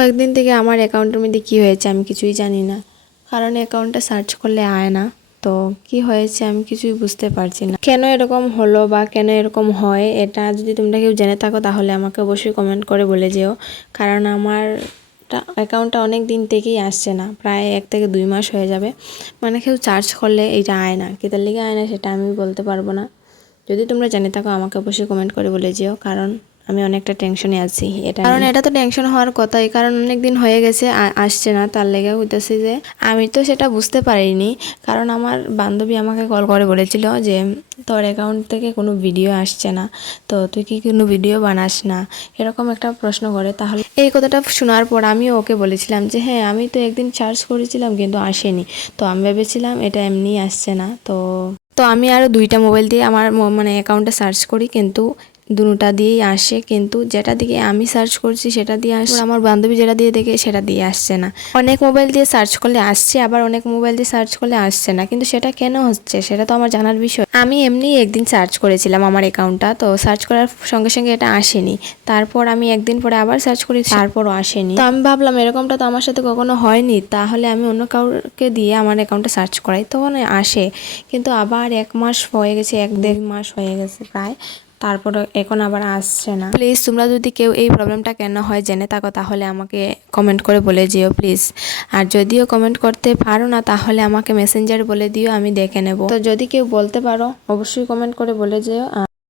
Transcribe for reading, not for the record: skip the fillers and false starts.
কয়েকদিন থেকে আমার অ্যাকাউন্টের মধ্যে কী হয়েছে আমি কিছুই জানি না, কারণ অ্যাকাউন্টটা সার্চ করলে আয় না। তো কি হয়েছে আমি কিছুই বুঝতে পারছি না, কেন এরকম হলো বা কেন এরকম হয়। এটা যদি তোমরা কেউ জেনে থাকো তাহলে আমাকে অবশ্যই কমেন্ট করে বলে যেও, কারণ আমার অ্যাকাউন্টটা অনেক দিন থেকেই আসছে না, প্রায় 1 থেকে 2 মাস হয়ে যাবে। মানে কেউ চার্জ করলে এটা আয় না, কেতার লিগে আয় না সেটা আমি বলতে পারবো না। যদি তোমরা জেনে থাকো আমাকে অবশ্যই কমেন্ট করে বলে যেও, কারণ আমি অনেকটা টেনশনে আছি এটা, কারণ এটা তো টেনশন হওয়ার কথাই, কারণ অনেক দিন হয়ে গেছে আসছে না, তার লেগে হইতেছে যে আমি তো সেটা বুঝতে পারিনি। কারণ আমার বান্ধবী আমাকে কল করে বলেছিল যে তোর অ্যাকাউন্ট থেকে কোনো ভিডিও আসছে না, তো তুই কি কোনো ভিডিও বানাস না, এরকম একটা প্রশ্ন করে। তাহলে এই কথাটা শোনার পর আমিও ওকে বলেছিলাম যে হ্যাঁ আমি তো একদিন সার্চ করেছিলাম কিন্তু আসেনি, তো আমি ভেবেছিলাম এটা এমনি আসছে না। তো আমি আরও 2টা মোবাইল দিয়ে আমার মানে অ্যাকাউন্টে সার্চ করি, কিন্তু দুটা দিয়েই আসে, কিন্তু যেটা দিকে আমি সার্চ করছি সেটা দিয়ে আসছে, আমার বান্ধবী যেটা দিয়ে দেখে সেটা দিয়ে আসছে না। অনেক মোবাইল দিয়ে সার্চ করলে আসছে, আবার অনেক মোবাইল দিয়ে সার্চ করলে আসছে না, কিন্তু সেটা কেন হচ্ছে সেটা তো আমার জানার বিষয়। আমি এমনি একদিন সার্চ করেছিলাম আমার অ্যাকাউন্টটা, তো সার্চ করার সঙ্গে সঙ্গে এটা আসেনি। তারপর আমি একদিন পরে আবার সার্চ করি, তারপরও আসেনি। তো আমি ভাবলাম এরকমটা তো আমার সাথে কখনো হয়নি, তাহলে আমি অন্য কাউকে দিয়ে আমার অ্যাকাউন্টটা সার্চ করাই, তখন আসে। কিন্তু আবার 1 মাস হয়ে গেছে, 1-1.5 মাস হয়ে গেছে প্রায়, তারপরে এখন আবার আসছে না। প্লিজ তোমরা যদি কেউ এই প্রবলেমটা কেন হয় জেনে থাকো তাহলে আমাকে কমেন্ট করে বলে যেও প্লিজ। আর যদিও কমেন্ট করতে পারো না তাহলে আমাকে মেসেঞ্জারে বলে দিও, আমি দেখে নেব। তো যদি কেউ বলতে পারো অবশ্যই কমেন্ট করে বলে যেও।